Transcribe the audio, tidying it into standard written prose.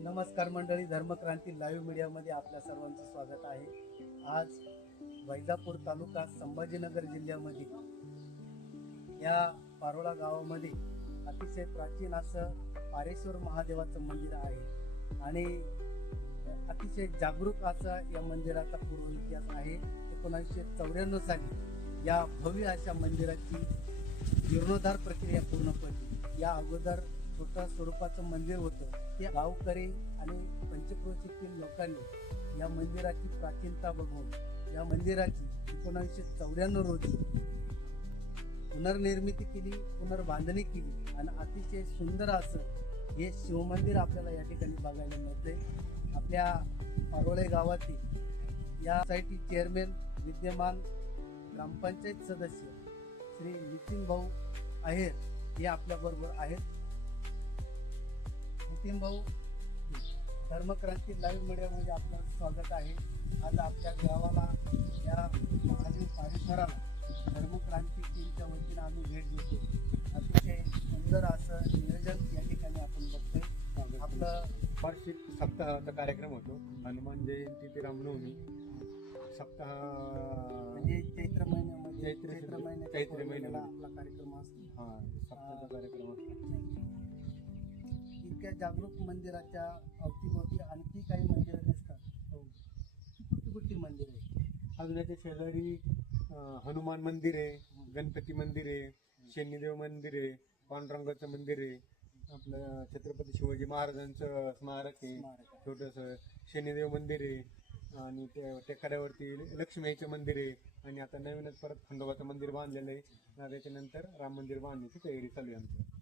नमस्कार मंडळी, धर्मक्रांती लाईव्ह मीडियामध्ये आपल्या सर्वांचं स्वागत आहे। आज वैजापूर तालुका संभाजीनगर जिल्ह्यामध्ये या पारोळा गावामध्ये अतिशय प्राचीन असं पारेश्वर महादेवाचं मंदिर आहे आणि अतिशय जागरूक असा या मंदिराचा पूर्व इतिहास आहे। 1994 साली या भव्य अशा मंदिराची जीर्णोद्धार प्रक्रिया पूर्ण पडली। या अगोदर छोट्या स्वरूपाचं मंदिर होतं, ते गावकरी आणि पंचक्रोशीतील लोकांनी या मंदिराची प्राचीनता बघून या मंदिराची 1994 रोजी पुनर्निर्मिती केली, पुनर्बांधणी केली आणि अतिशय सुंदर असं हे शिवमंदिर आपल्याला या ठिकाणी बघायला मिळते। आपल्या पारोळे गावातील या सोसायटी चेअरमॅन, विद्यमान ग्रामपंचायत सदस्य श्री नितीन भाऊ आहेर हे आपल्याबरोबर आहेत। नितीन भाऊ, धर्मक्रांती लाईव्ह मीडियामध्ये आपलं स्वागत आहे। आज आपल्या गावाला या महादेव पारेश्वराला धर्मक्रांती टीमच्या वतीनं आम्ही भेट देतो। अतिशय सुंदर असं नियोजन या ठिकाणी आपण बघतोय। आपलं वार्षिक सप्ताहाचा कार्यक्रम होतो। हनुमान जयंती ते रामनवमी सप्ताह म्हणजे चैत्र महिन्यामध्ये चैत्र महिन्याला आपला कार्यक्रम असतो। सप्ताहाचा कार्यक्रम असतो। इतक्या जागरूक मंदिराच्या अवतीभोवती आणखी काही मंदिरं दिसतात, कुठली मंदिर आहे? अजून याच्या शेजारी हनुमान मंदिर आहे, गणपती मंदिर आहे, शनिदेव मंदिर आहे, पांडुरंगाचं मंदिर आहे, आपलं छत्रपती शिवाजी महाराजांचं स्मारक आहे, छोटंसं शनिदेव मंदिर आहे आणि टेकड्यावरती लक्ष्मीचं मंदिर आहे आणि आता नवीनच परत खंडोबाचं मंदिर बांधलेलं आहे। त्याच्यानंतर राम मंदिर बांधण्याची तयारी चालू आहे आमची।